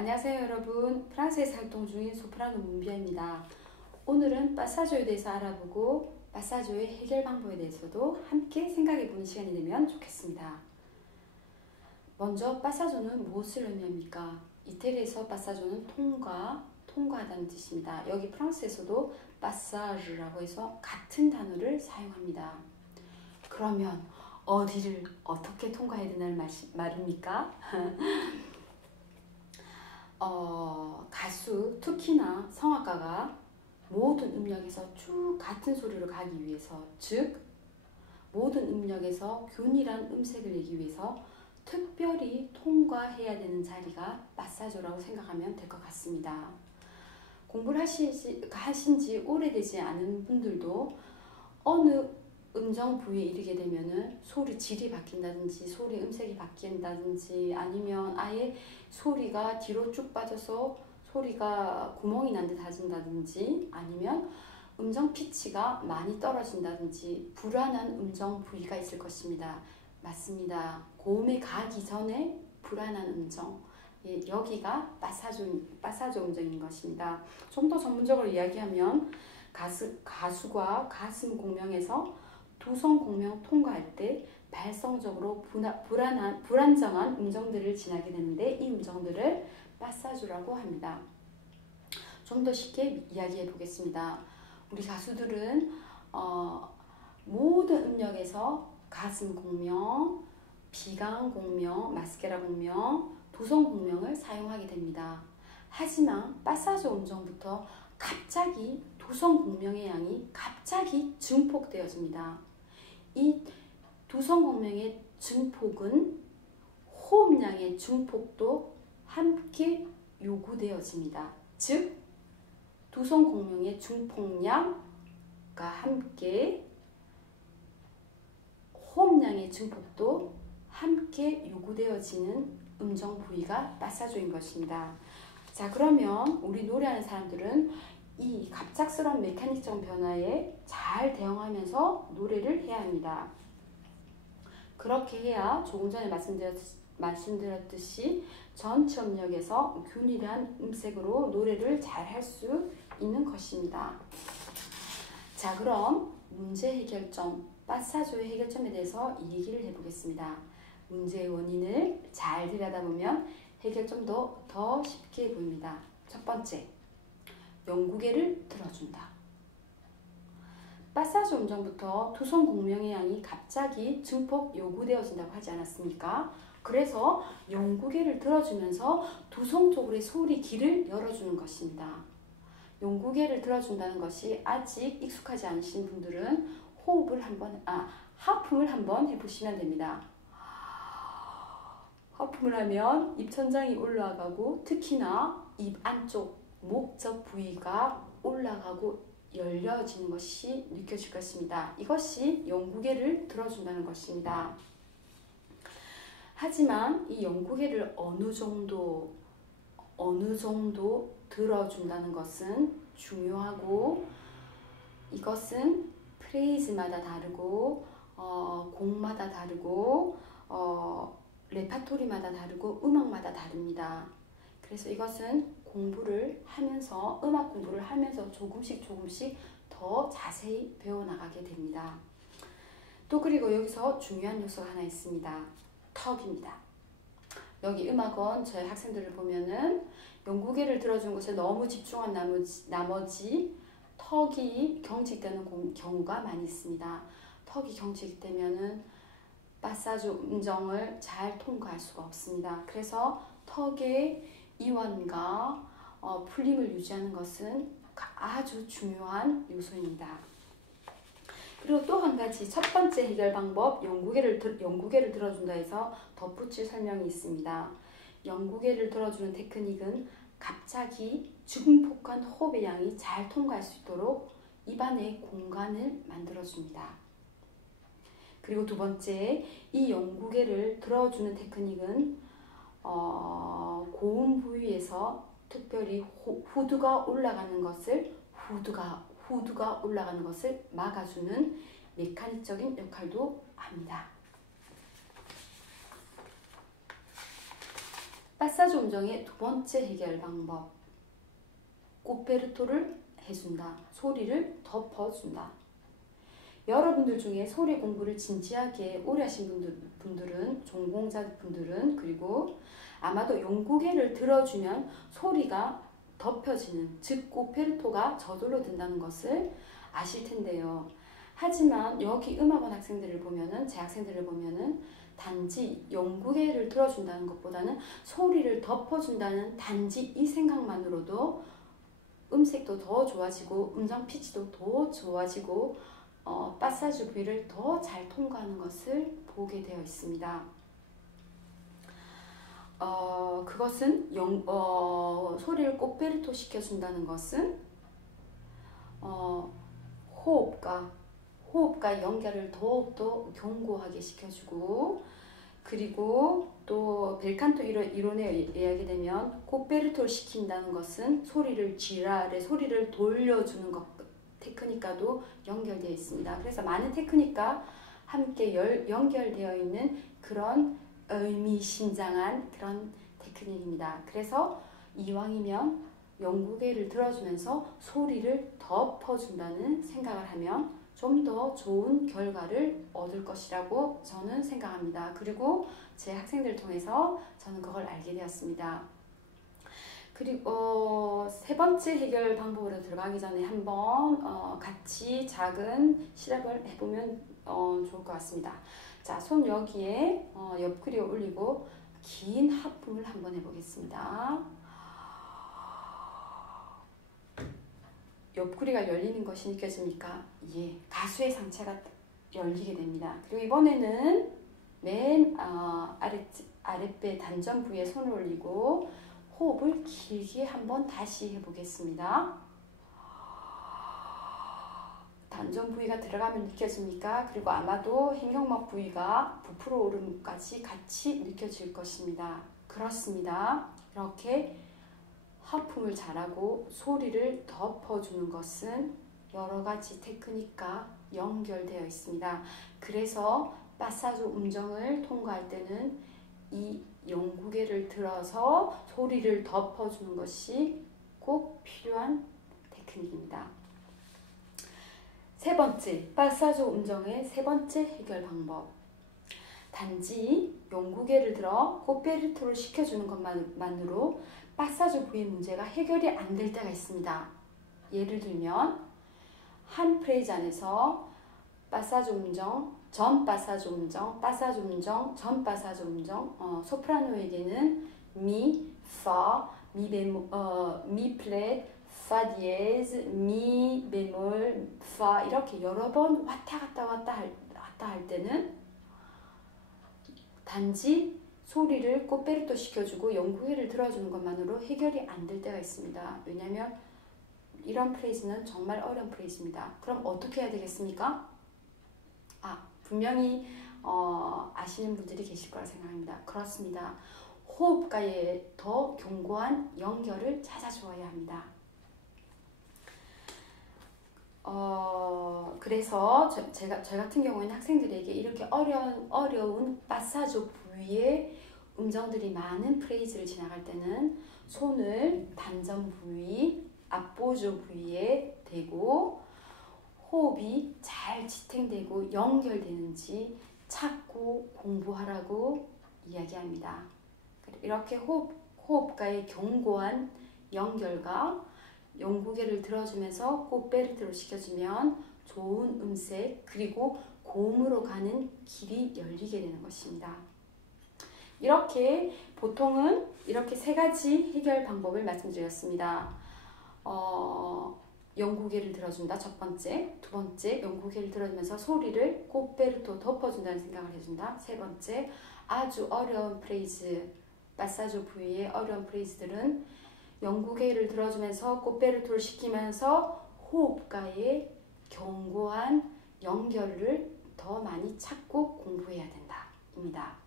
안녕하세요 여러분. 프랑스에서 활동 중인 소프라노 문비아입니다. 오늘은 빠사조에 대해서 알아보고 빠사조의 해결 방법에 대해서도 함께 생각해보는 시간이 되면 좋겠습니다. 먼저 빠사조는 무엇을 의미합니까? 이태리에서 빠사조는 통과하다는 뜻입니다. 여기 프랑스에서도 빠사주라고 해서 같은 단어를 사용합니다. 그러면 어디를 어떻게 통과해야 되는 말입니까? 가수, 특히나 성악가가 모든 음역에서 쭉 같은 소리로 가기 위해서, 즉 모든 음역에서 균일한 음색을 내기 위해서 특별히 통과해야 되는 자리가 빠사조라고 생각하면 될 것 같습니다. 공부를 하신 지 오래되지 않은 분들도 어느 음정 부위에 이르게 되면은 소리 질이 바뀐다든지 소리 음색이 바뀐다든지 아니면 아예 소리가 뒤로 쭉 빠져서 소리가 구멍이 난 듯 해진다든지 아니면 음정 피치가 많이 떨어진다든지 불안한 음정 부위가 있을 것입니다. 맞습니다. 고음에 가기 전에 불안한 음정, 여기가 빠사조 음정인 것입니다. 좀 더 전문적으로 이야기하면 가수가 가슴 공명에서 두성 공명 통과할 때 발성적으로 불안정한 음정들을 지나게 되는데 이 음정들을 빠사조라고 합니다. 좀 더 쉽게 이야기해 보겠습니다. 우리 가수들은 모든 음역에서 가슴 공명, 비강 공명, 마스케라 공명, 두성 공명을 사용하게 됩니다. 하지만 빠사조 음정부터 갑자기 두성 공명의 양이 갑자기 증폭되어집니다. 이 두성 공명의 증폭은 호흡량의 증폭도 함께 요구되어집니다. 즉 두성 공명의 증폭량과 함께 호흡량의 증폭도 함께 요구되어지는 음정 부위가 빠사조인 것입니다. 자, 그러면 우리 노래하는 사람들은 이 갑작스러운 메카닉적 변화에 잘 대응하면서 노래를 해야 합니다. 그렇게 해야 조금 전에 말씀드렸듯이 전체 음역에서 균일한 음색으로 노래를 잘 할 수 있는 것입니다. 자, 그럼 문제 해결점, 빠사조의 해결점에 대해서 이 얘기를 해보겠습니다. 문제의 원인을 잘 들여다보면 해결점도 더 쉽게 보입니다. 첫 번째, 영구계를 들어준다. 빠사조 음정부터 두성 공명의 양이 갑자기 증폭 요구되어진다고 하지 않았습니까? 그래서 영구계를 들어주면서 두성 쪽으로의 소리 길을 열어주는 것입니다. 영구계를 들어준다는 것이 아직 익숙하지 않으신 분들은 하품을 한번 해보시면 됩니다. 하품을 하면 입천장이 올라가고 특히나 입 안쪽 목적 부위가 올라가고 열려지는 것이 느껴질 것입니다. 이것이 영구계를 들어준다는 것입니다. 하지만 이 영구계를 어느 정도 들어준다는 것은 중요하고 이것은 프레이즈마다 다르고 곡마다 다르고 레파토리마다 다르고 음악마다 다릅니다. 그래서 이것은 공부를 하면서 음악 공부를 하면서 조금씩 더 자세히 배워나가게 됩니다. 또 그리고 여기서 중요한 요소가 하나 있습니다. 턱입니다. 여기 음악원 저희 학생들을 보면은 영구계를 들어준 것에 너무 집중한 나머지 턱이 경직되는 경우가 많이 있습니다. 턱이 경직되면은 빠사조 음정을 잘 통과할 수가 없습니다. 그래서 턱의 이완과 풀림을 유지하는 것은 아주 중요한 요소입니다. 그리고 또 한 가지 첫 번째 해결 방법, 영구계를 들어준다 해서 덧붙일 설명이 있습니다. 영구계를 들어주는 테크닉은 갑자기 증폭한 호흡의 양이 잘 통과할 수 있도록 입안의 공간을 만들어줍니다. 그리고 두 번째, 이 영구계를 들어주는 테크닉은 고음 부위에서 특별히 후두가 올라가는 것을 막아주는 메카닉적인 역할도 합니다. 파사주 음정의 두 번째 해결 방법. 코페르토를 해준다. 소리를 덮어준다. 여러분들 중에 소리 공부를 진지하게 오래 하신 분들은, 전공자분들은, 그리고 아마도 영국예를 들어주면 소리가 덮여지는, 즉 코페르토가 저절로 된다는 것을 아실 텐데요. 하지만 여기 음악원 학생들을 보면은, 제 학생들을 보면은 단지 영국예를 들어준다는 것보다는 소리를 덮어준다는 단지 이 생각만으로도 음색도 더 좋아지고 음정 피치도 더 좋아지고 파사주 부위를 더 잘 통과하는 것을 보게 되어 있습니다. 그것은 소리를 코페르토 시켜준다는 것은 호흡과 연결을 더욱더 견고하게 시켜주고, 그리고 또 벨칸토 이론에 의하게 되면 코페르토를 시킨다는 것은 소리를 지랄의 소리를 돌려주는 것, 테크닉과도 연결되어 있습니다. 그래서 많은 테크닉과 함께 연결되어 있는 그런 의미심장한 그런 테크닉입니다. 그래서 이왕이면 영국예를 들어주면서 소리를 덮어준다는 생각을 하면 좀 더 좋은 결과를 얻을 것이라고 저는 생각합니다. 그리고 제 학생들을 통해서 저는 그걸 알게 되었습니다. 그리고 세 번째 해결 방법으로 들어가기 전에 한번 같이 작은 실험을 해보면 좋을 것 같습니다. 자, 손 여기에 옆구리에 올리고 긴 하품을 한번 해보겠습니다. 옆구리가 열리는 것이 느껴집니까? 예, 가수의 상체가 열리게 됩니다. 그리고 이번에는 맨 아랫배 단전 부위에 손을 올리고 호흡을 길게 한번 다시 해보겠습니다. 단전 부위가 들어가면 느껴집니까? 그리고 아마도 횡격막 부위가 부풀어 오름까지 같이 느껴질 것입니다. 그렇습니다. 이렇게 하품을 잘하고 소리를 덮어주는 것은 여러 가지 테크닉과 연결되어 있습니다. 그래서 파사주 음정을 통과할 때는 이 영국예를 들어서 소리를 덮어주는 것이 꼭 필요한 테크닉입니다. 세 번째, 파사주 음정의 세 번째 해결 방법. 단지 영국예를 들어 코페르토를 시켜주는 것만으로 파사주 부위 문제가 해결이 안 될 때가 있습니다. 예를 들면 한 프레이즈 안에서 파사주 음정, 전 파사주 음정, 파사주 음정, 전 파사주 음정, 소프라노에게는 미, 파, 미 플랫, 파 디에즈, 미 베몰, 파 이렇게 여러 번 왔다 갔다 할 때는 단지 소리를 코페르토 시켜주고 영국예를 들어주는 것만으로 해결이 안 될 때가 있습니다. 왜냐하면 이런 프레이즈는 정말 어려운 프레이즈입니다. 그럼 어떻게 해야 되겠습니까? 분명히 아시는 분들이 계실 거라 생각합니다. 그렇습니다. 호흡과의 더 견고한 연결을 찾아주어야 합니다. 그래서 저희 같은 경우에는 학생들에게 이렇게 어려운 파사주 부위의 음정들이 많은 프레이즈를 지나갈 때는 손을 단전 부위, 앞보조 부위에 대고 호흡이 잘 지탱되고 연결되는지 찾고 공부하라고 이야기합니다. 이렇게 호흡과의 견고한 연결과 영국예를 들어주면서 코페르토를 시켜주면 좋은 음색 그리고 고음으로 가는 길이 열리게 되는 것입니다. 이렇게 보통은 이렇게 세 가지 해결 방법을 말씀드렸습니다. 영국예를 들어준다 첫 번째, 두 번째 영국예를 들어주면서 소리를 코페르토 덮어준다는 생각을 해준다. 세 번째 아주 어려운 프레이즈, 파사주 부위의 어려운 프레이즈들은 영국예를 들어주면서 코페르토를 시키면서 호흡과의 견고한 연결을 더 많이 찾고 공부해야 된다 입니다.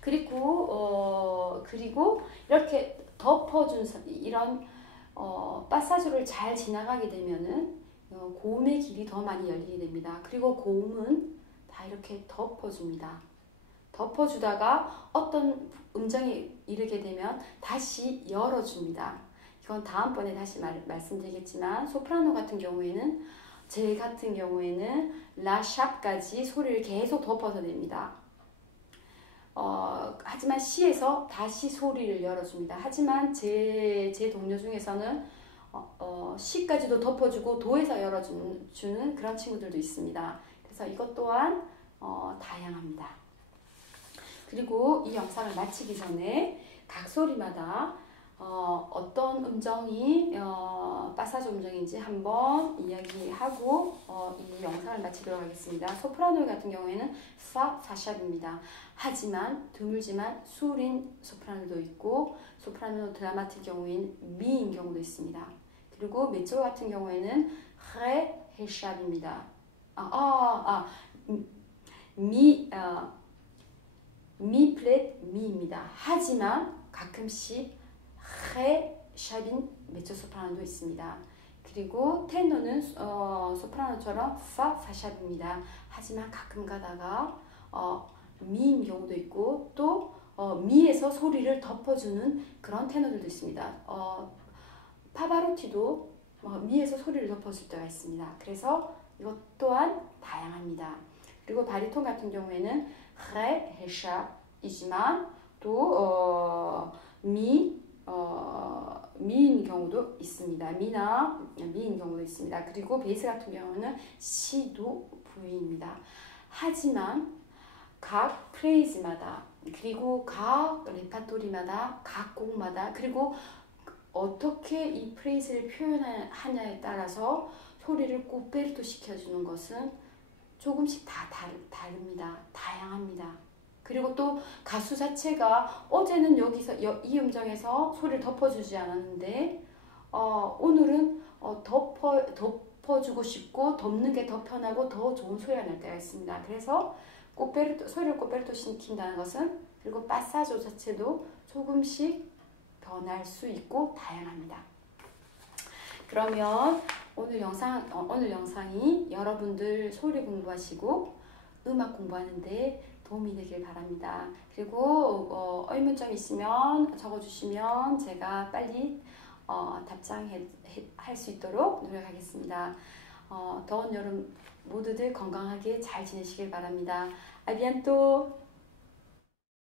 그리고 이렇게 덮어준 이런 파사주를 잘 지나가게 되면은 고음의 길이 더 많이 열리게 됩니다. 그리고 고음은 다 이렇게 덮어줍니다. 덮어주다가 어떤 음정이 이르게 되면 다시 열어줍니다. 이건 다음번에 다시 말씀드리겠지만 소프라노 같은 경우에는 제 같은 경우에는 라샵까지 소리를 계속 덮어서 냅니다. 하지만 시에서 다시 소리를 열어줍니다. 하지만 제 동료 중에서는 시까지도 덮어주고 도에서 열어주는 그런 친구들도 있습니다. 그래서 이것 또한 다양합니다. 그리고 이 영상을 마치기 전에 각 소리마다 어떤 음정이 파사조 음정인지 한번 이야기하고 이 영상을 마치도록 하겠습니다. 소프라노 같은 경우에는 파샵입니다. 하지만 드물지만 술인 소프라노도 있고 소프라노 드라마틱 경우에는 미인 경우도 있습니다. 그리고 메조 같은 경우에는 헤샵입니다. 미 플랫 미입니다. 하지만 가끔씩 샵인 메조 소프라노도 있습니다. 그리고 테너는 소프라노처럼 파샵입니다. 하지만 가끔 가다가 미인 경우도 있고 또 미에서 소리를 덮어주는 그런 테너들도 있습니다. 파바로티도 미에서 소리를 덮어줄 때가 있습니다. 그래서 이것 또한 다양합니다. 그리고 바리톤 같은 경우에는 헤샵이지만 또 미인 경우도 있습니다. 미인 경우도 있습니다. 그리고 베이스 같은 경우는 시도 부위입니다. 하지만 각 프레이즈마다 그리고 각 레파토리마다 각 곡마다 그리고 어떻게 이 프레이즈를 표현하냐에 따라서 소리를 꼬베르토 시켜주는 것은 조금씩 다 다릅니다. 다양합니다. 그리고 또 가수 자체가 어제는 여기서 이 음정에서 소리를 덮어주지 않았는데 오늘은 덮어주고 싶고 덮는 게 더 편하고 더 좋은 소리가 날 때가 있습니다. 그래서 소리를 꼬베르토 시킨다는 것은 그리고 파사조 자체도 조금씩 변할 수 있고 다양합니다. 그러면 오늘 영상이 여러분들 소리 공부하시고 음악 공부하는데 도움이 되길 바랍니다. 그리고 의문점 있으면 적어주시면 제가 빨리 답장할 수 있도록 노력하겠습니다. 더운 여름 모두들 건강하게 잘 지내시길 바랍니다. 아 비엔토!